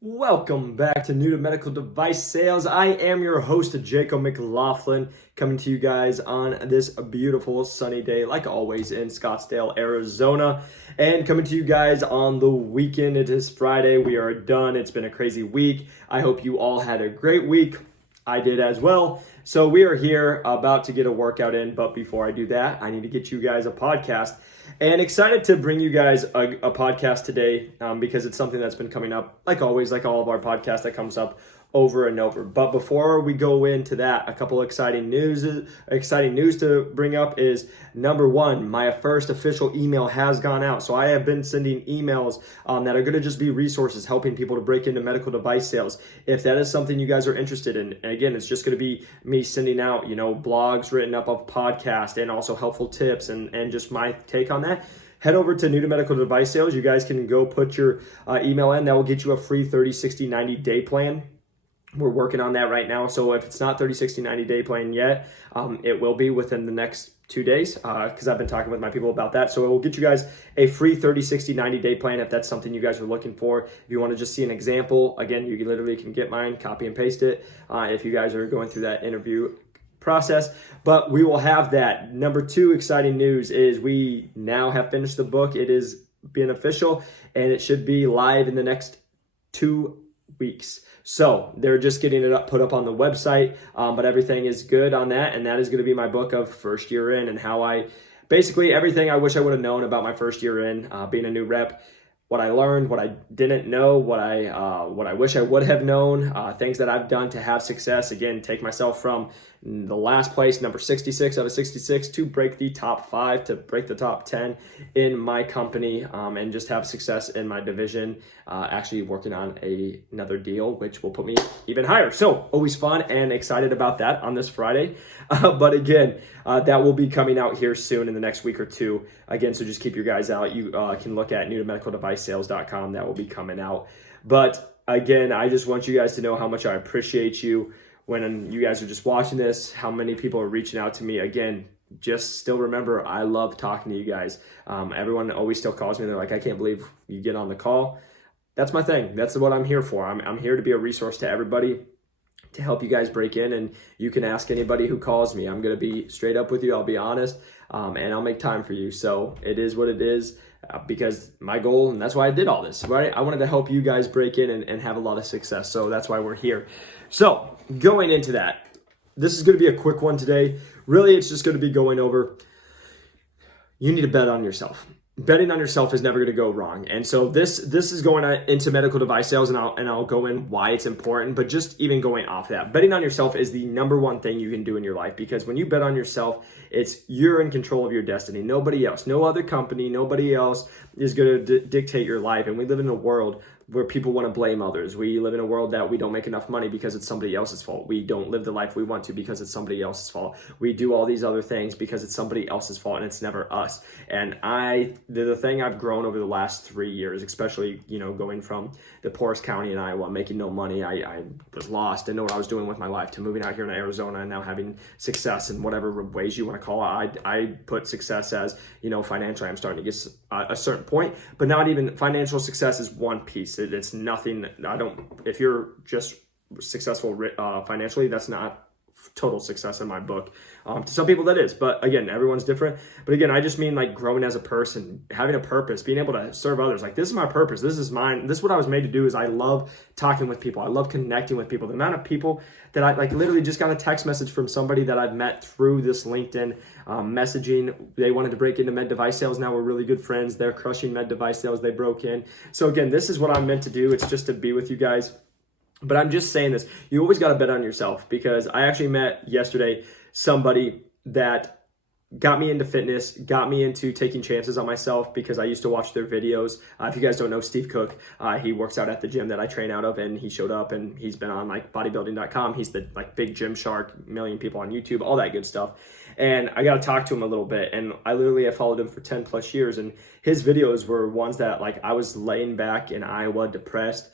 Welcome back to New to Medical Device Sales. I am your host, Jacob McLaughlin, coming to you guys on this beautiful sunny day, like always, in Scottsdale, Arizona, and coming to you guys on the weekend. It is Friday. We are done. It's been a crazy week. I hope you all had a great week. I did as well. So we are here about to get a workout in, but before I do that, I need to get you guys a podcast. And excited to bring you guys a podcast today because it's something that's been coming up, like always, like all of our podcasts, that comes up over and over. But before we go into that, a couple exciting news to bring up is, number one, my first official email has gone out. So I have been sending emails that are going to just be resources helping people to break into medical device sales. If that is something you guys are interested in, and again, it's just going to be me sending out, blogs written up of podcasts and also helpful tips and just my take on that. Head over to New to Medical Device Sales. You guys can go put your email in. That will get you a free 30, 60, 90 day plan. We're working on that right now. So if it's not 30, 60, 90 day plan yet, it will be within the next 2 days because I've been talking with my people about that. So it will get you guys a free 30, 60, 90 day plan if that's something you guys are looking for. If you want to just see an example, again, you literally can get mine, copy and paste it if you guys are going through that interview process. But we will have that. Number two exciting news is we now have finished the book. It is being official and it should be live in the next 2 weeks. So they're just getting it put up on the website, but everything is good on that. And that is going to be my book of first year in and how basically everything I wish I would have known about my first year in being a new rep, what I learned, what I didn't know, what I wish I would have known, things that I've done to have success. Again, take myself from the last place, number 66 out of 66, to break the top 5, to break the top 10 in my company, and just have success in my division, actually working on another deal, which will put me even higher. So always fun and excited about that on this Friday. But again, that will be coming out here soon in the next week or two. Again, so just keep your guys out. You can look at newtomedicaldevicesales.com. That will be coming out. But again, I just want you guys to know how much I appreciate you when you guys are just watching this, how many people are reaching out to me. Again, just still remember, I love talking to you guys. Everyone always still calls me. They're like, I can't believe you get on the call. That's my thing. That's what I'm here for. I'm here to be a resource to everybody, to help you guys break in, and you can ask anybody who calls me. I'm going to be straight up with you. I'll be honest, and I'll make time for you. So it is what it is, because my goal, and that's why I did all this, right? I wanted to help you guys break in and have a lot of success. So that's why we're here. So going into that, this is going to be a quick one today. Really, it's just going to be going over, you need to bet on yourself. Betting on yourself is never going to go wrong. And so this is going into medical device sales, and I'll go in why it's important, but just even going off that, betting on yourself is the number one thing you can do in your life, because when you bet on yourself, you're in control of your destiny. Nobody else, no other company, nobody else is going to dictate your life. And we live in a world where people want to blame others. We live in a world that we don't make enough money because it's somebody else's fault. We don't live the life we want to because it's somebody else's fault. We do all these other things because it's somebody else's fault and it's never us. And the thing I've grown over the last 3 years, especially, going from the poorest county in Iowa, making no money, I was lost, didn't know what I was doing with my life, to moving out here in Arizona and now having success in whatever ways you want to call it. I put success as, financially, I'm starting to get a certain point, but not even financial success is one piece. It's nothing. If you're just successful financially, that's not total success in my book. To some people that is, but again, everyone's different. But again, I just mean like growing as a person, having a purpose, being able to serve others. Like, this is my purpose. This is mine. This is what I was made to do. Is I love talking with people. I love connecting with people. The amount of people that I literally just got a text message from somebody that I've met through this LinkedIn messaging. They wanted to break into med device sales. Now we're really good friends. They're crushing med device sales. They broke in. So again, this is what I'm meant to do. It's just to be with you guys. But I'm just saying this, you always got to bet on yourself, because I actually met yesterday somebody that got me into fitness, got me into taking chances on myself, because I used to watch their videos. If you guys don't know Steve Cook, he works out at the gym that I train out of, and he showed up and he's been on bodybuilding.com. He's the big gym shark, million people on YouTube, all that good stuff. And I got to talk to him a little bit. And I literally have followed him for 10 plus years. And his videos were ones that I was laying back in Iowa, depressed,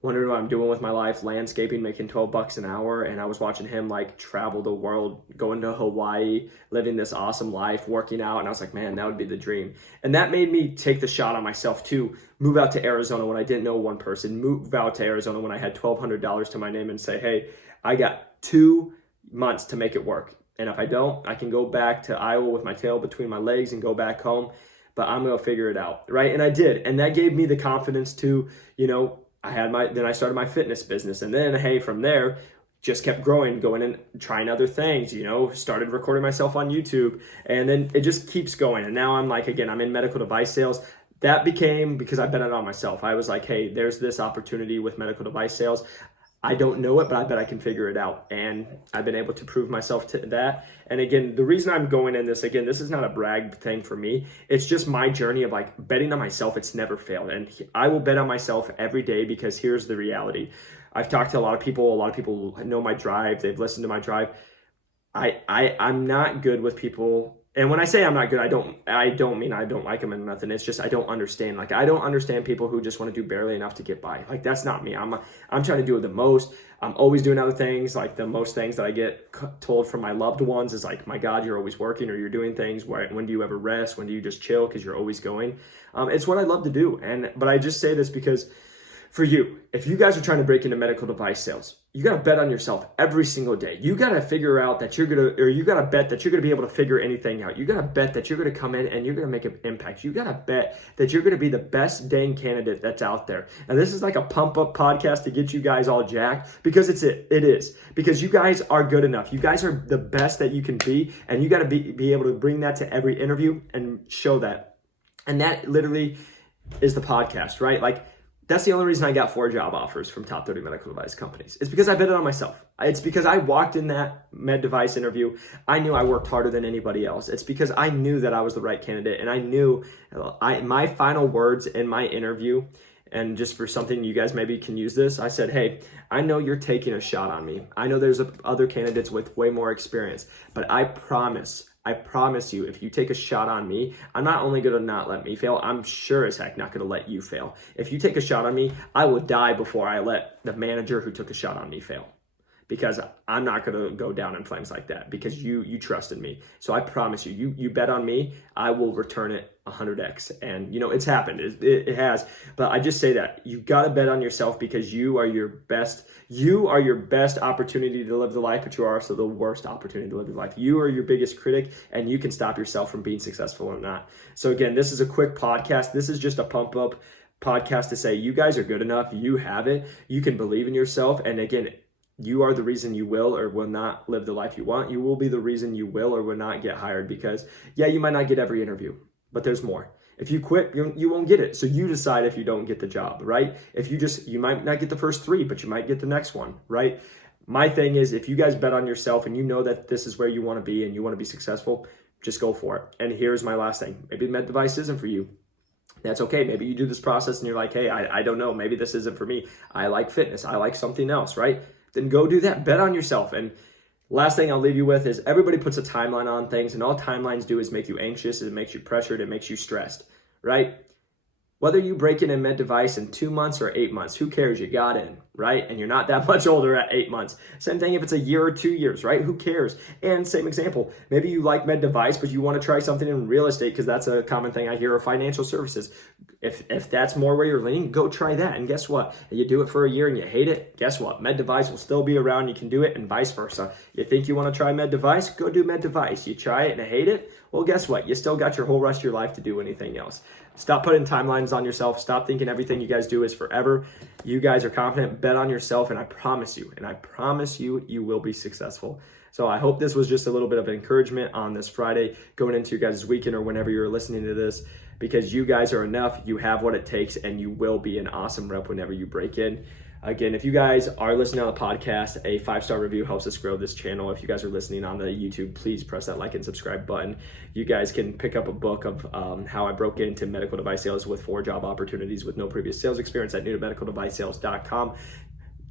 wondering what I'm doing with my life, landscaping, making $12 an hour. And I was watching him like travel the world, going to Hawaii, living this awesome life, working out. And I was like, man, that would be the dream. And that made me take the shot on myself to move out to Arizona when I didn't know one person, move out to Arizona when I had $1,200 to my name and say, hey, I got 2 months to make it work. And if I don't, I can go back to Iowa with my tail between my legs and go back home. But I'm going to figure it out, right? And I did. And that gave me the confidence to, then I started my fitness business. And then, hey, from there, just kept growing, going and trying other things, started recording myself on YouTube. And then it just keeps going. And now I'm like, again, I'm in medical device sales. That became because I bet it on myself. I was like, hey, there's this opportunity with medical device sales. I don't know it, but I bet I can figure it out. And I've been able to prove myself to that. And again, the reason I'm going in this, again, this is not a brag thing for me. It's just my journey of like betting on myself. It's never failed. And I will bet on myself every day because here's the reality. I've talked to a lot of people know my drive. They've listened to my drive. I'm not good with people. And when I say I'm not good, I don't mean I don't like them and nothing. It's just I don't understand. Like I don't understand people who just want to do barely enough to get by. Like that's not me. I'm trying to do the most. I'm always doing other things. Like the most things that I get told from my loved ones is like, my God, you're always working or you're doing things. When do you ever rest? When do you just chill? Because you're always going. It's what I love to do. But I just say this because for you, if you guys are trying to break into medical device sales, you got to bet on yourself every single day. You got to figure out that you got to bet that you're going to be able to figure anything out. You got to bet that you're going to come in and you're going to make an impact. You got to bet that you're going to be the best dang candidate that's out there. And this is like a pump up podcast to get you guys all jacked because it is because you guys are good enough. You guys are the best that you can be. And you got to be able to bring that to every interview and show that. And that literally is the podcast, right? Like, that's the only reason I got 4 job offers from top 30 medical device companies. It's because I bet it on myself. It's because I walked in that med device interview. I knew I worked harder than anybody else. It's because I knew that I was the right candidate. And I knew my final words in my interview, and just for something you guys maybe can use this, I said, hey, I know you're taking a shot on me. I know there's other candidates with way more experience, but I promise you, if you take a shot on me, I'm not only going to not let me fail, I'm sure as heck not going to let you fail. If you take a shot on me, I will die before I let the manager who took a shot on me fail. Because I'm not going to go down in flames like that because you trusted me. So I promise you bet on me, I will return it 100x. And it's happened. It has. But I just say that you got to bet on yourself because you are your best opportunity to live the life, but you are also the worst opportunity to live your life. You are your biggest critic and you can stop yourself from being successful or not. So again, this is a quick podcast. This is just a pump up podcast to say you guys are good enough. You have it. You can believe in yourself. And again, you are the reason you will or will not live the life you want. You will be the reason you will or will not get hired because, you might not get every interview, but there's more. If you quit, you won't get it. So you decide if you don't get the job, right? If you might not get the first 3, but you might get the next one, right? My thing is if you guys bet on yourself and you know that this is where you want to be and you want to be successful, just go for it. And here's my last thing. Maybe med device isn't for you. That's okay. Maybe you do this process and you're like, hey, I don't know. Maybe this isn't for me. I like fitness. I like something else, right? Then go do that. Bet on yourself. And last thing I'll leave you with is everybody puts a timeline on things, and all timelines do is make you anxious, it makes you pressured, it makes you stressed, right? Whether you break in a med device in 2 months or 8 months, who cares? You got in, right? And you're not that much older at 8 months. Same thing if it's a year or 2 years, right? Who cares? And same example, maybe you like med device, but you want to try something in real estate because that's a common thing I hear, or financial services. If that's more where you're leaning, go try that. And guess what? If you do it for a year and you hate it, guess what? Med device will still be around. You can do it, and vice versa. You think you want to try med device? Go do med device. You try it and hate it? Well, guess what? You still got your whole rest of your life to do anything else. Stop putting timelines on yourself. Stop thinking everything you guys do is forever. You guys are confident. Bet on yourself, and I promise you, you will be successful. So I hope this was just a little bit of encouragement on this Friday going into your guys' weekend or whenever you're listening to this, because you guys are enough. You have what it takes, and you will be an awesome rep whenever you break in. Again, if you guys are listening on the podcast, a 5-star review helps us grow this channel. If you guys are listening on the YouTube, please press that like and subscribe button. You guys can pick up a book of how I broke into medical device sales with 4 job opportunities with no previous sales experience at newtomedicaldevicesales.com.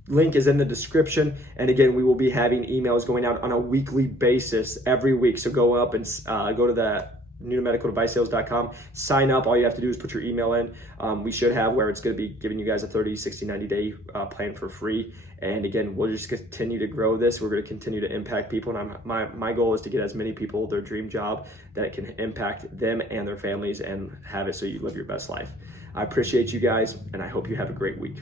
Link is in the description. And again, we will be having emails going out on a weekly basis every week. So go up and go to the newtomedicaldevicesales.com. Sign up. All you have to do is put your email in. We should have where it's going to be giving you guys a 30, 60, 90-day plan for free. And again, we'll just continue to grow this. We're going to continue to impact people. And my goal is to get as many people their dream job that it can impact them and their families and have it so you live your best life. I appreciate you guys, and I hope you have a great week.